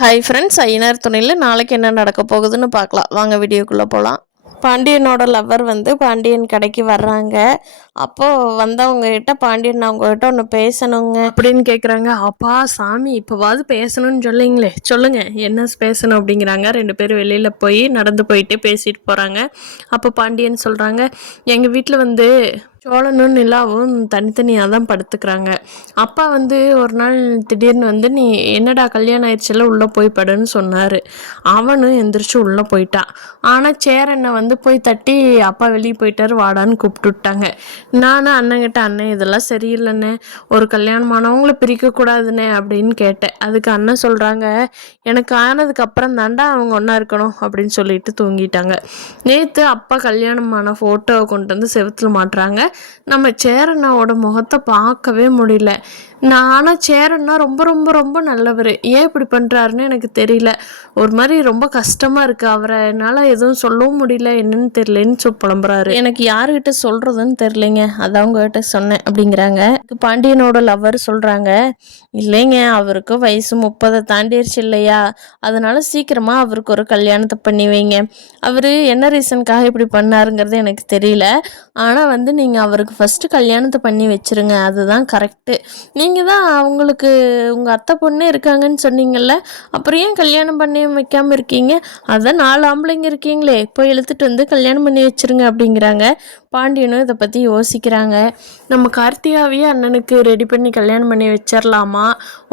Hi friends, Ayyanar துணையில் நாளைக்கு என்ன நடக்க போகுதுன்னு பார்க்கலாம். வாங்க வீடியோக்குள்ளே போகலாம். பாண்டியனோட லவ்வர் பாண்டியன் கடைக்கு வர்றாங்க. அப்போது வந்தவங்ககிட்ட பாண்டியன் அவங்ககிட்ட ஒன்று பேசணுங்க அப்படின்னு கேட்குறாங்க. அப்பா சாமி, இப்போவாது பேசணும்னு சொல்லிங்களே, சொல்லுங்கள் என்ன பேசணும் அப்படிங்கிறாங்க. 2 பேரும் வெளியில் போய் நடந்து போயிட்டு பேசிட்டு போகிறாங்க. அப்போ பாண்டியன் சொல்கிறாங்க, எங்கள் வீட்டில் சோழனும் நிலாவும் தனித்தனியாக தான் படுத்துக்கிறாங்க. அப்பா ஒரு நாள் திடீர்னு நீ என்னடா கல்யாணம் ஆயிடுச்சுல உள்ளே போய் படுன்னு சொன்னார். அவனும் எந்திரிச்சு உள்ளே போயிட்டான். ஆனால் சேரண்ணை போய் தட்டி அப்பா வெளியே போயிட்டார் வாடான்னு கூப்பிட்டுட்டாங்க. நானும் அண்ணங்கிட்ட, அண்ணன் இதெல்லாம் சரியில்லைண்ணே, ஒரு கல்யாணமானவங்கள பிரிக்கக்கூடாதுண்ணே அப்படின்னு கேட்டேன். அதுக்கு அண்ணன் சொல்கிறாங்க, எனக்கு ஆனதுக்கு அப்புறம் தாண்டா அவங்க ஒன்றா இருக்கணும் அப்படின்னு சொல்லிட்டு தூங்கிட்டாங்க. நேற்று அப்பா கல்யாணமான ஃபோட்டோவை கொண்டு வந்து செவுத்துல மாட்டுறாங்க. நம்ம சேரண்ணாவோட முகத்தை பார்க்கவே முடியல. ஆனால் சேரண்ணா ரொம்ப ரொம்ப ரொம்ப நல்லவர். ஏன் இப்படி பண்ணுறாருன்னு எனக்கு தெரியல. ஒரு மாதிரி ரொம்ப கஷ்டமாக இருக்குது. அவரை என்னால் எதுவும் சொல்லவும் முடியல, என்னன்னு தெரியலன்னு புலம்புறாரு. எனக்கு யாருக்கிட்ட சொல்கிறதுன்னு தெரியலைங்க, அதான் உங்ககிட்ட சொன்னேன் அப்படிங்கிறாங்க. பாண்டியனோட லவ்வர் சொல்கிறாங்க, இல்லைங்க அவருக்கு வயசு 30 தாண்டிடுச்சு இல்லையா, அதனால சீக்கிரமாக அவருக்கு ஒரு கல்யாணத்தை பண்ணி வைங்க. அவர் என்ன ரீசனுக்காக இப்படி பண்ணாருங்கிறது எனக்கு தெரியல. ஆனால் நீங்கள் அவருக்கு ஃபஸ்ட்டு கல்யாணத்தை பண்ணி வச்சுருங்க, அதுதான் கரெக்டு. நீங்கள் தான் அவங்களுக்கு உங்கள் அத்தை பொண்ணே இருக்காங்கன்னு சொன்னீங்கல்ல, அப்புறம் ஏன் கல்யாணம் பண்ணி வைக்காமல் இருக்கீங்க? அதான் 4 ஆம்பளைங்க இருக்கீங்களே, போய் இழுத்துட்டு கல்யாணம் பண்ணி வச்சுருங்க அப்படிங்கிறாங்க. பாண்டியனும் இதை பற்றி யோசிக்கிறாங்க. நம்ம கார்த்திகாவையே அண்ணனுக்கு ரெடி பண்ணி கல்யாணம் பண்ணி வச்சிடலாமா,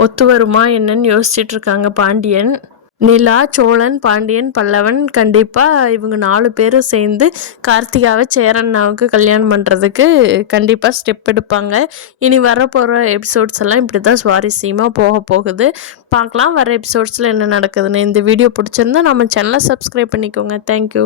ஒத்து வருமா என்னன்னு யோசிச்சுட்ருக்காங்க பாண்டியன். நிலா, சோழன், பாண்டியன், பல்லவன், கண்டிப்பாக இவங்க 4 பேரும் சேர்ந்து கார்த்திகாவை சேரண்ணாவுக்கு கல்யாணம் பண்ணுறதுக்கு கண்டிப்பாக ஸ்டெப் எடுப்பாங்க. இனி வரப்போகிற எபிசோட்ஸ் எல்லாம் இப்படி தான் சுவாரஸ்யமாக போகுது. பார்க்கலாம் வர எபிசோட்ஸில் என்ன நடக்குதுன்னு. இந்த வீடியோ பிடிச்சிருந்தா நம்ம சேனலை சப்ஸ்கிரைப் பண்ணிக்கோங்க. தேங்க்யூ.